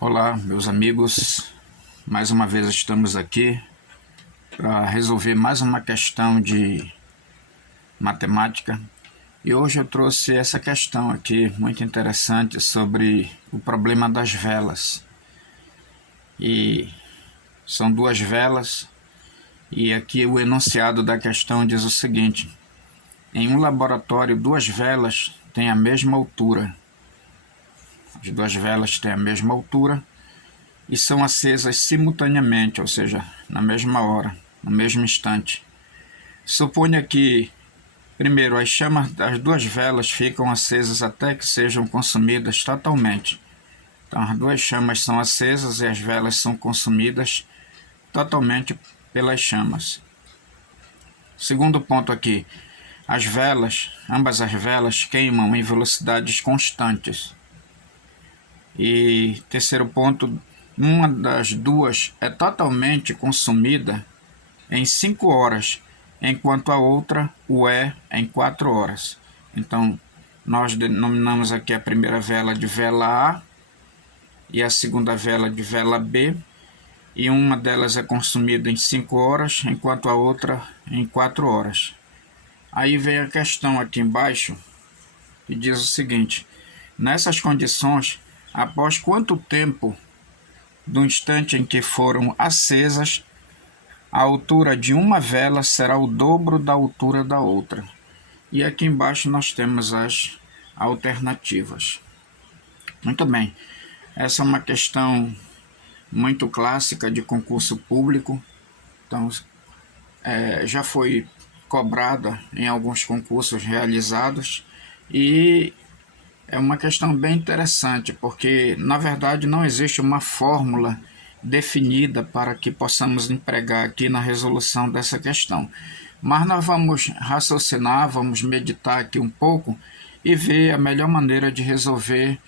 Olá, meus amigos. Mais uma vez estamos aqui para resolver mais uma questão de matemática. E hoje eu trouxe essa questão aqui muito interessante sobre o problema das velas. E são duas velas, e aqui o enunciado da questão diz o seguinte: em um laboratório, duas velas têm a mesma altura. As duas velas têm a mesma altura e são acesas simultaneamente, ou seja, na mesma hora, no mesmo instante. Suponha que, primeiro, as chamas das duas velas ficam acesas até que sejam consumidas totalmente. Então, as duas chamas são acesas e as velas são consumidas totalmente pelas chamas. Segundo ponto aqui, ambas as velas queimam em velocidades constantes. E terceiro ponto, uma das duas é totalmente consumida em 5 horas, enquanto a outra o é em 4 horas. Então, nós denominamos aqui a primeira vela de vela A e a segunda vela de vela B, e uma delas é consumida em 5 horas, enquanto a outra em 4 horas. Aí vem a questão aqui embaixo, que diz o seguinte: nessas condições, após quanto tempo do instante em que foram acesas, a altura de uma vela será o dobro da altura da outra? E aqui embaixo nós temos as alternativas. Muito bem, essa é uma questão muito clássica de concurso público, então já foi cobrada em alguns concursos realizados, e é uma questão bem interessante, porque na verdade não existe uma fórmula definida para que possamos empregar aqui na resolução dessa questão. Mas nós vamos raciocinar, vamos meditar aqui um pouco e ver a melhor maneira de resolver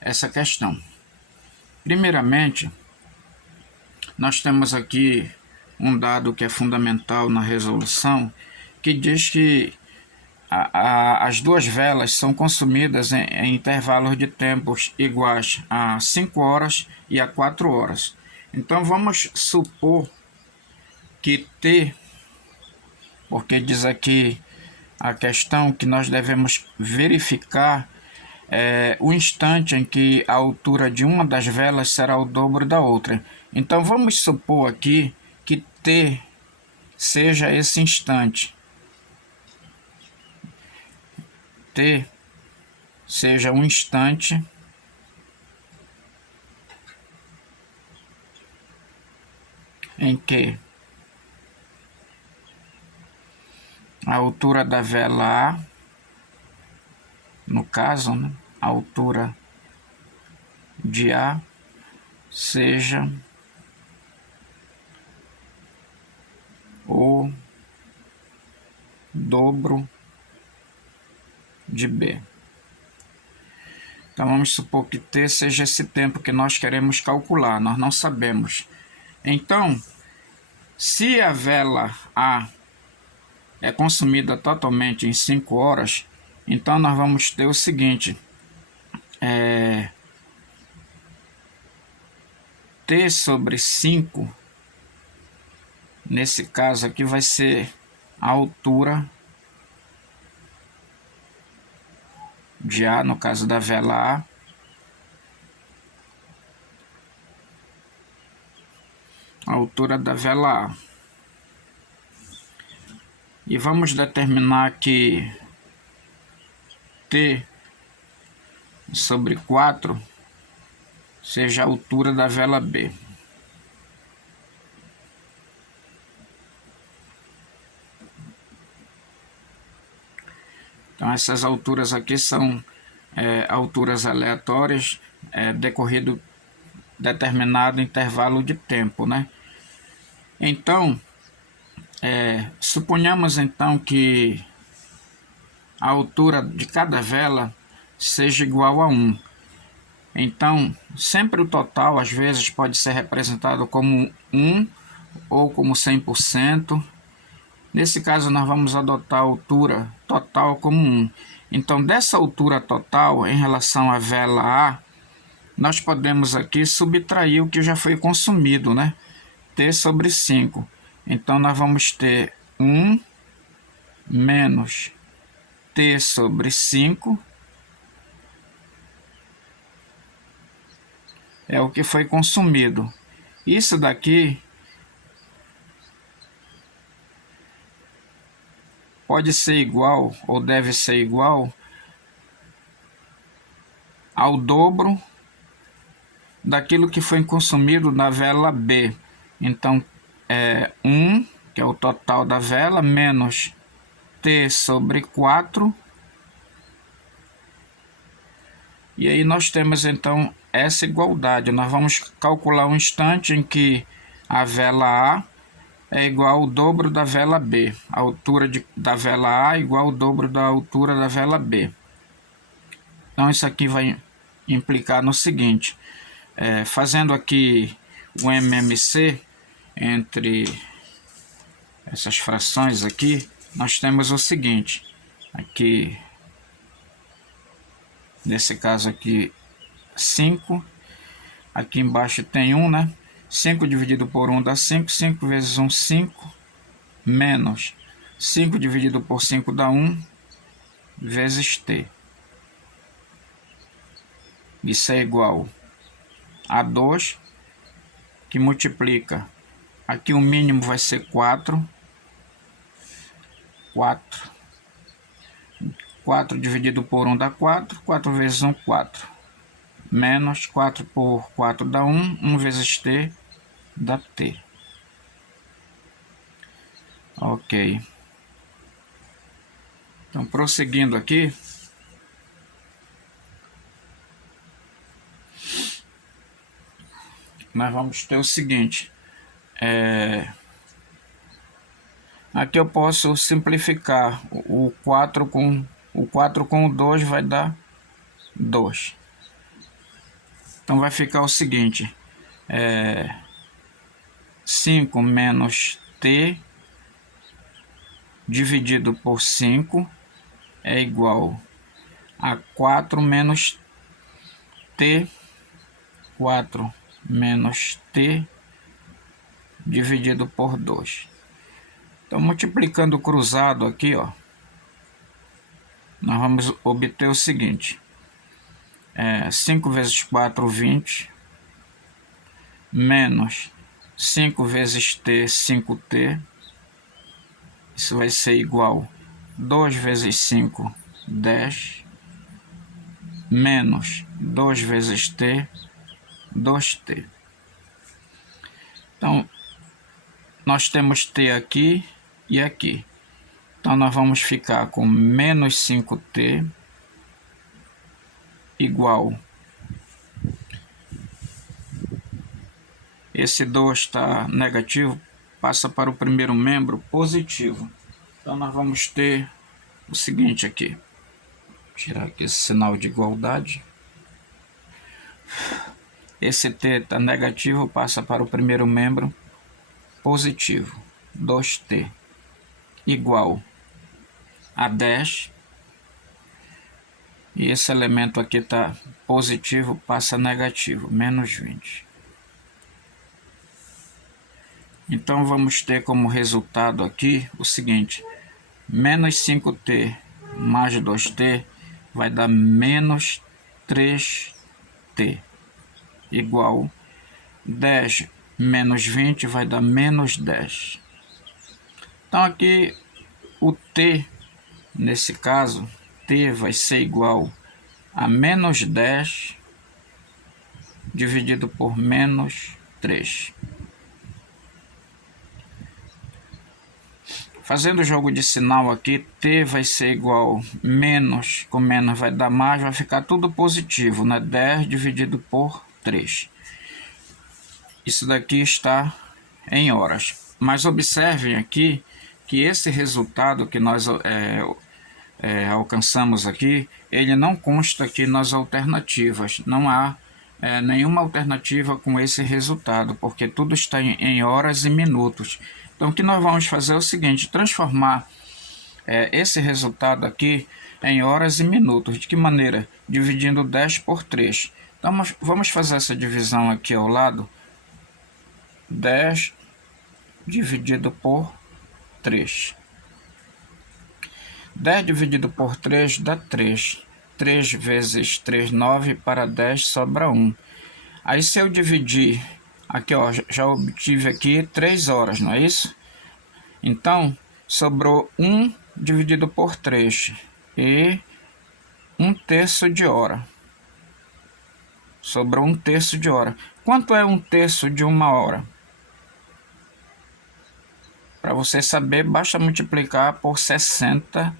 essa questão. Primeiramente, nós temos aqui um dado que é fundamental na resolução, que diz que as duas velas são consumidas em intervalos de tempos iguais a 5 horas e a 4 horas. Então vamos supor que T, porque diz aqui a questão que nós devemos verificar o instante em que a altura de uma das velas será o dobro da outra. Então vamos supor aqui que T seja esse instante. T seja um instante em que a altura da vela A, no caso, né, a altura de A seja o dobro de B. Então vamos supor que T seja esse tempo que nós queremos calcular, nós não sabemos. Então, se a vela A é consumida totalmente em 5 horas, então nós vamos ter o seguinte: T sobre 5, nesse caso aqui vai ser a altura de A, no caso da vela A, a altura da vela A. E vamos determinar que T sobre 4 seja a altura da vela B. Então essas alturas aqui são alturas aleatórias decorrido determinado intervalo de tempo, né? Então, suponhamos então que a altura de cada vela seja igual a 1. Então, sempre o total às vezes pode ser representado como 1 ou como 100%. Nesse caso, nós vamos adotar a altura total como 1. Então, dessa altura total, em relação à vela A, nós podemos aqui subtrair o que já foi consumido, né? T sobre 5. Então, nós vamos ter 1 menos T sobre 5 é o que foi consumido. Isso daqui pode ser igual, ou deve ser igual, ao dobro daquilo que foi consumido na vela B. Então, 1, que é o total da vela, menos T sobre 4. E aí nós temos, então, essa igualdade. Nós vamos calcular um instante em que a vela A é igual ao dobro da vela B. A altura da vela A é igual ao dobro da altura da vela B. Então, isso aqui vai implicar no seguinte. Fazendo aqui o MMC entre essas frações aqui, nós temos o seguinte. Aqui, nesse caso aqui, 5. Aqui embaixo tem 1, né? 5 dividido por 1 dá 5. 5 vezes 1, 5. Menos 5 dividido por 5 dá 1. Vezes T. Isso é igual a 2, que multiplica. Aqui o mínimo vai ser 4. 4 dividido por 1 dá 4. 4 vezes 1, 4. Menos 4 por 4 dá 1. 1 vezes T dá T. Ok. Então, prosseguindo aqui. Nós vamos ter o seguinte. Aqui eu posso simplificar. O 4 com o 2 vai dar 2. Então vai ficar o seguinte. 5 menos T dividido por 5 é igual a 4 menos T. 4 menos T dividido por 2. Então, multiplicando o cruzado aqui, ó, nós vamos obter o seguinte. 5 vezes 4, 20. Menos 5 vezes T, 5T. Isso vai ser igual a 2 vezes 5, 10. Menos 2 vezes T, 2T. Então, nós temos T aqui e aqui. Então, nós vamos ficar com menos 5T igual. Esse 2 está negativo, passa para o primeiro membro positivo. Então, nós vamos ter o seguinte aqui. Vou tirar aqui esse sinal de igualdade. Esse T está negativo, passa para o primeiro membro positivo. 2T igual a 10. E esse elemento aqui está positivo, passa negativo, menos 20. Então, vamos ter como resultado aqui o seguinte. Menos 5T mais 2T vai dar menos 3T. Igual 10 menos 20 vai dar menos 10. Então, aqui o T, nesse caso, T vai ser igual a menos 10 dividido por menos 3. Fazendo o jogo de sinal aqui, T vai ser igual menos, com menos vai dar mais, vai ficar tudo positivo, né? 10 dividido por 3. Isso daqui está em horas. Mas observem aqui que esse resultado que nós alcançamos aqui, ele não consta aqui nas alternativas. Não há nenhuma alternativa com esse resultado, porque tudo está em horas e minutos. Então, o que nós vamos fazer é o seguinte, transformar esse resultado aqui em horas e minutos. De que maneira? Dividindo 10 por 3. Então, vamos fazer essa divisão aqui ao lado. 10 dividido por 3. 10 dividido por 3 dá 3. 3 vezes 3, 9, para 10 sobra 1. Aí se eu dividir, aqui ó, já obtive aqui 3 horas, não é isso? Então, sobrou 1 dividido por 3 e 1/3 de hora. Sobrou 1/3 de hora. Quanto é 1/3 de 1 hora? Para você saber, basta multiplicar por 60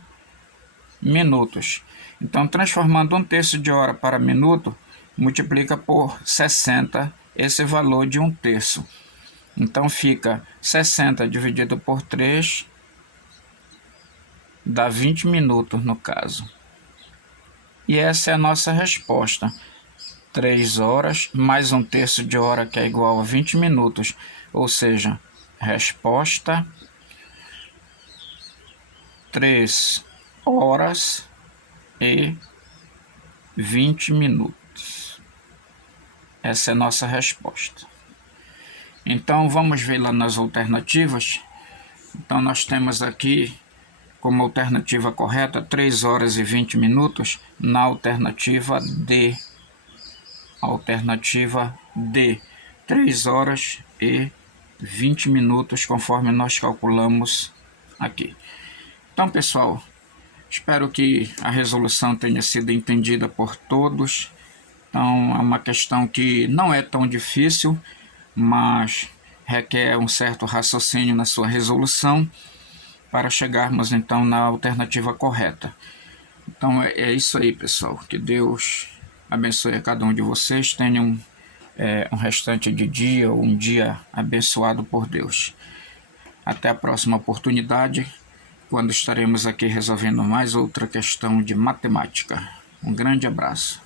minutos. Então, transformando 1/3 de hora para minuto, multiplica por 60 esse valor de 1/3. Então, fica 60 dividido por 3, dá 20 minutos no caso. E essa é a nossa resposta. 3 horas mais 1/3 de hora, que é igual a 20 minutos. Ou seja, resposta 3 horas e 20 minutos. Essa é a nossa resposta. Então, vamos ver lá nas alternativas. Então, nós temos aqui como alternativa correta 3 horas e 20 minutos na alternativa D. Alternativa D, 3 horas e 20 minutos, conforme nós calculamos aqui. Então, pessoal, espero que a resolução tenha sido entendida por todos. Então, é uma questão que não é tão difícil, mas requer um certo raciocínio na sua resolução para chegarmos então na alternativa correta. Então é isso aí, pessoal. Que Deus abençoe a cada um de vocês. Tenham um restante de dia, ou um dia abençoado por Deus. Até a próxima oportunidade, quando estaremos aqui resolvendo mais outra questão de matemática. Um grande abraço.